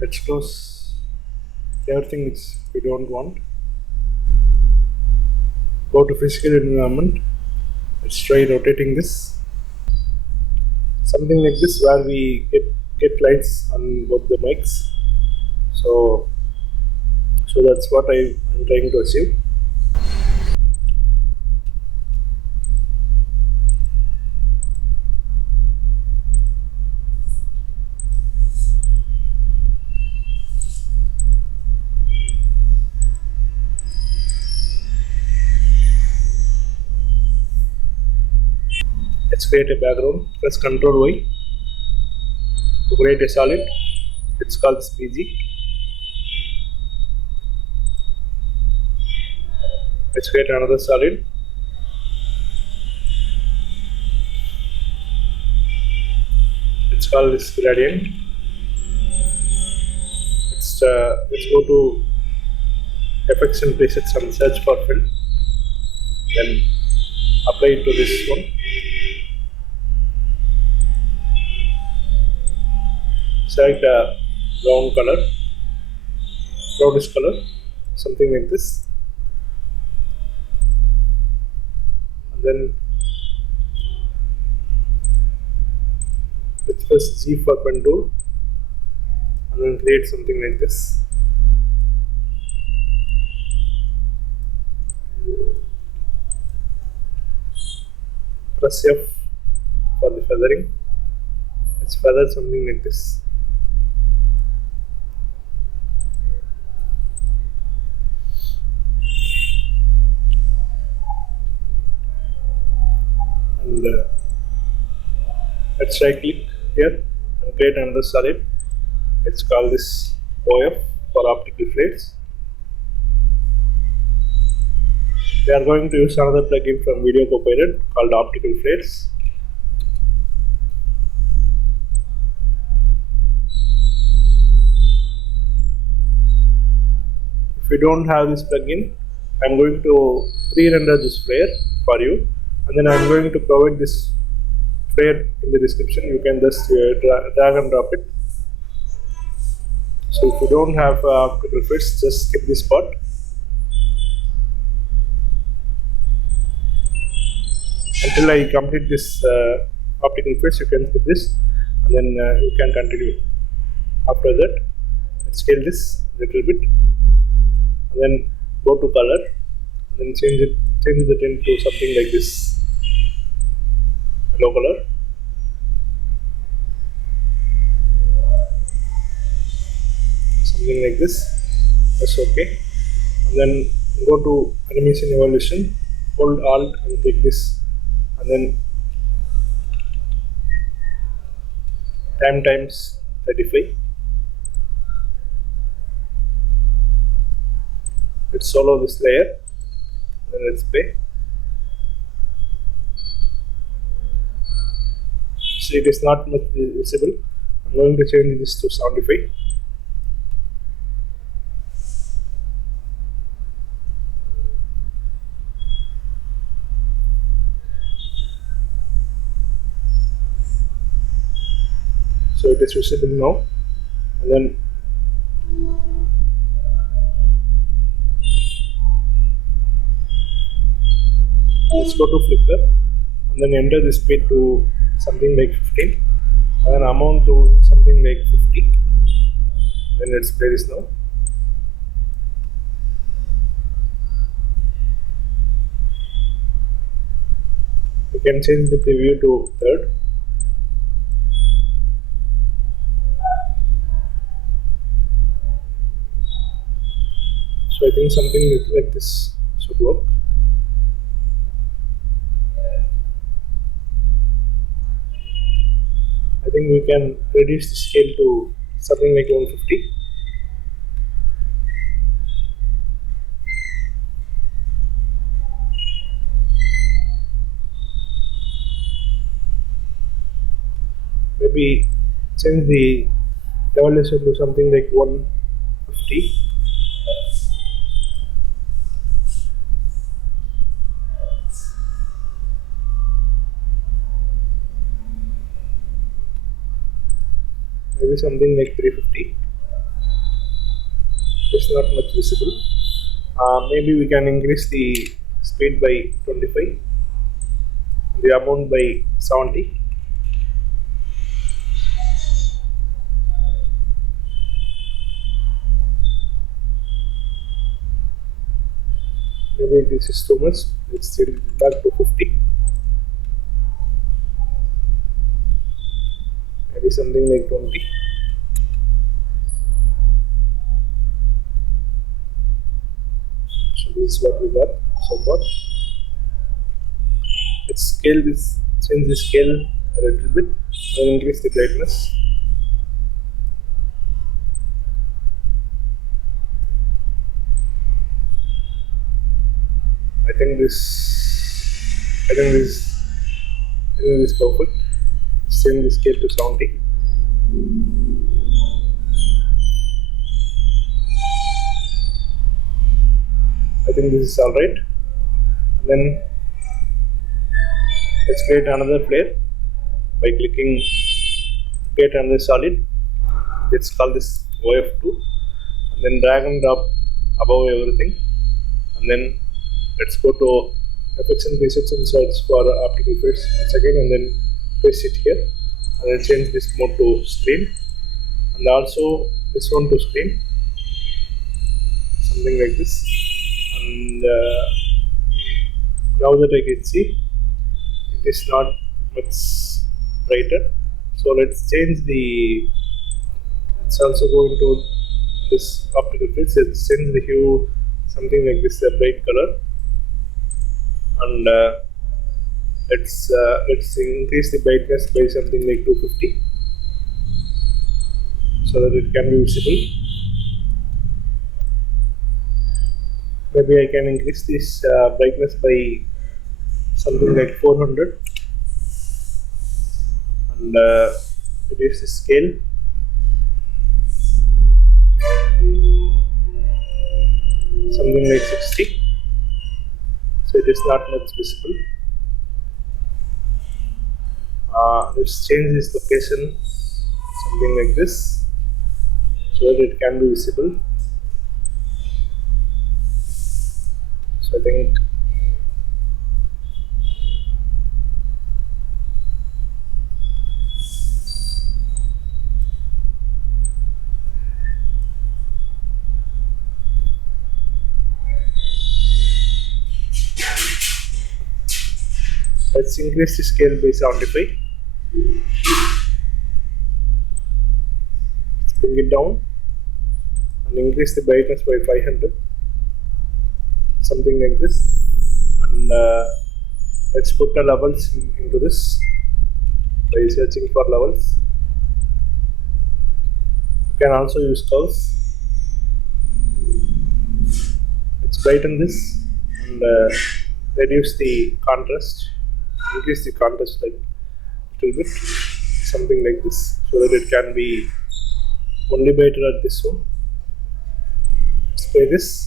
Let's close everything which we don't want. Go to physical environment. Let's try rotating this. Something like this where we get lights on both the mics. So that's what I'm trying to achieve. Let's create a background. Press Ctrl Y to create a solid. Let's call this PG. Let's create another solid. Let's call this gradient. Let's go to effects and presets and search for fill. Then apply it to this one. Select a brown color, brownish color, something like this. And then let's press G for pen tool and then create something like this. Press F for the feathering. Let's feather something like this. And let's right click here and create another solid. Let's call this OF for optical flares. We are going to use another plugin from Video Copilot called Optical Flares. If you don't have this plugin, I'm going to pre-render this flare for you, and then I'm going to provide this flare in the description. You can just drag and drop it. So if you don't have optical flares, just skip this part. Until I complete this optical flares, you can skip this, and then you can continue. After that, let's scale this a little bit, and then go to color, and then change the tint to something like this, yellow color. Something like this. That's okay. And then go to animation evolution, hold Alt and click this, and then time times 35. Let's solo this layer, and then let's play. See, it is not much visible. I'm going to change this to 75. So it is visible now, and then let's go to Flickr, and then enter the speed to something like 15, and then amount to something like 50. Then let's play this now. You can change the preview to third. So I think something like this should work. I think we can reduce the scale to something like 150. Maybe change the evaluation to something like 150. Maybe something like 350. It's not much visible. Maybe we can increase the speed by 25, the amount by 70. Maybe this is too much. Let's change it back to 50. Maybe something like 20. So this is what we got so far. Let's scale this, change the scale a little bit, and increase the brightness. I think this, I think this, I think this is perfect. Let's change the scale to 70. I think this is alright. And then let's create another flare by clicking create another solid. Let's call this OF2, and then drag and drop above everything, and then let's go to effects and presets and search for optical flares once again, and then paste it here, and then change this mode to screen, and also this one to screen, something like this. And now that I can see, it is not much brighter. So let's change the, let's also go into this optical flares. Let's change the hue, something like this, a bright color, and let's increase the brightness by something like 250, so that it can be visible. Maybe I can increase this brightness by something like 400, and reduce the scale. Something like 60, so it is not much visible. Let's change this location, something like this, so that it can be visible. So I think let's increase the scale by 75. Let's bring it down and increase the brightness by 500, something like this. And let's put the levels into this by searching for levels. You can also use curves. Let's brighten this and reduce the contrast, increase the contrast like a little bit, something like this, so that it can be only brighter at this one. Let's play this.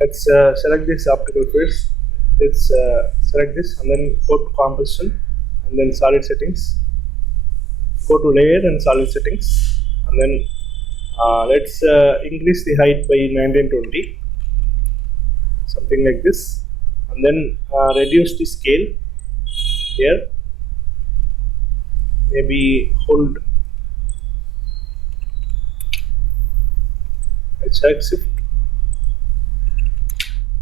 Let's select this optical flares. Let's select this and then go to composition and then solid settings. Go to layer and solid settings, and then Let's increase the height by 1920, something like this, and then reduce the scale here. Maybe hold H shift,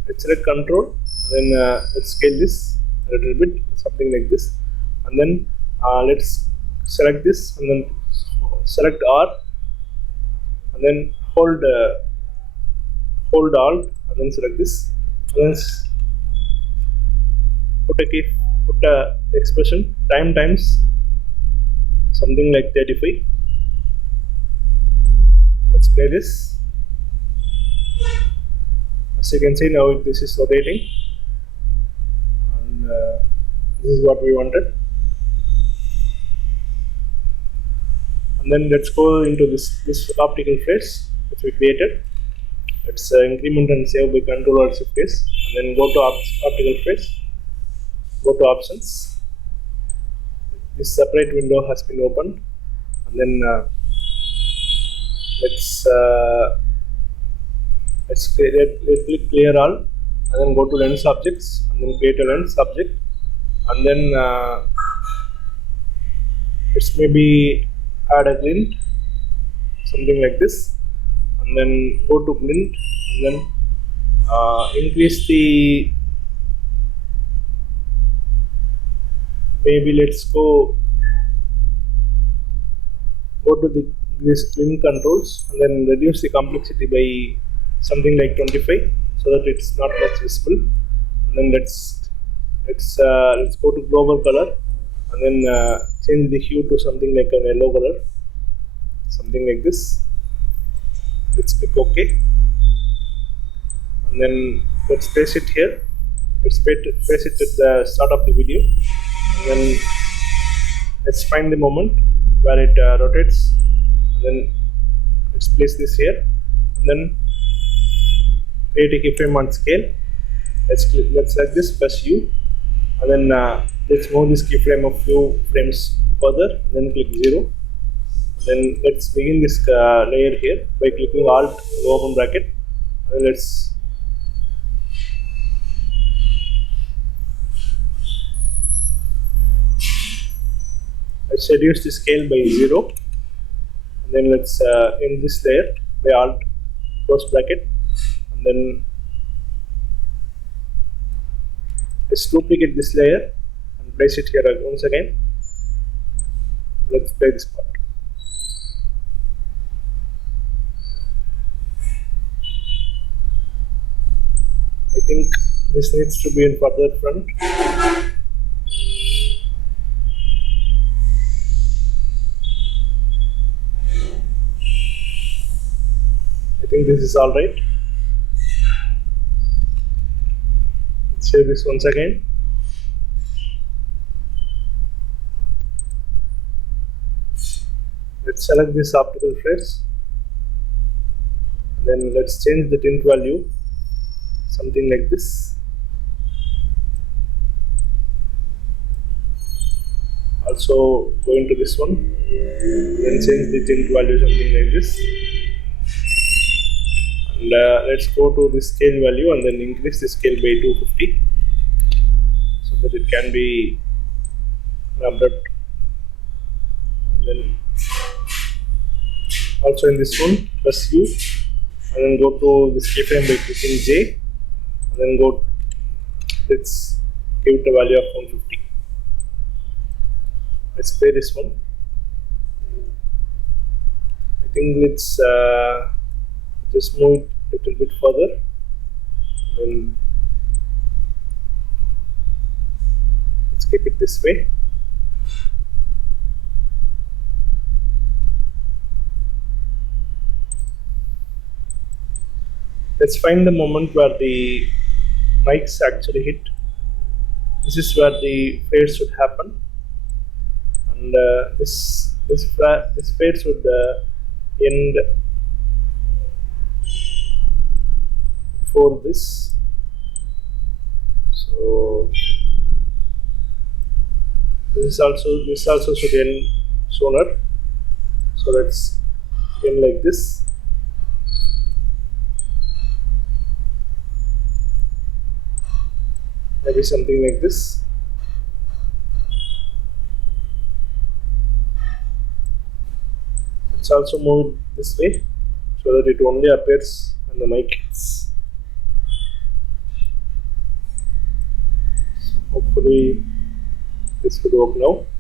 let's select control, and then let's scale this a little bit, something like this, and then let's select this, and then select R, and then hold Alt, and then select this, and then put a expression time times something like 35. Let's play this. As you can see, now this is rotating, and this is what we wanted. And then let's go into this optical face which we created. Let's increment and save by Control or Shift S, and then go to optical face, go to options. This separate window has been opened, and then let's click clear all, and then go to lens objects, and then create a lens object, and then let's maybe add a glint, something like this, and then go to glint, and then increase the, maybe let's go to this glint controls, and then reduce the complexity by something like 25, so that it's not much visible, and then let's go to global color, and then change the hue to something like a yellow color, something like this. Let's click OK, and then let's place it here. Let's place it at the start of the video, and then let's find the moment where it rotates, and then let's place this here, and then create a keyframe on scale. Let's select this, press U, and then let's move this keyframe a few frames further, and then click 0. And then let's begin this layer here by clicking Alt in the open bracket, and then let's reduce the scale by 0, and then let's end this layer by Alt close bracket, and then let's duplicate this layer and place it here once again. Let's play this part. I think this needs to be in further front. I think this is alright. Let's save this once again. Let's select this optical face, and then let's change the tint value, something like this. Also go into this one, then change the tint value, something like this, and let's go to the scale value, and then increase the scale by 250, so that it can be rubbed up. And then also in this one, press U, and then go to this keyframe by clicking J, and then let's give it a value of 150. Let's play this one. I think let's just move it a little bit further, and then let's keep it this way. Let's find the moment where the mics actually hit. This is where the fade should happen, and this fade should end before this. So this also should end sooner. So let's in like this. Maybe something like this. Let's also move it this way so that it only appears when the mic hits. Hopefully this will work now.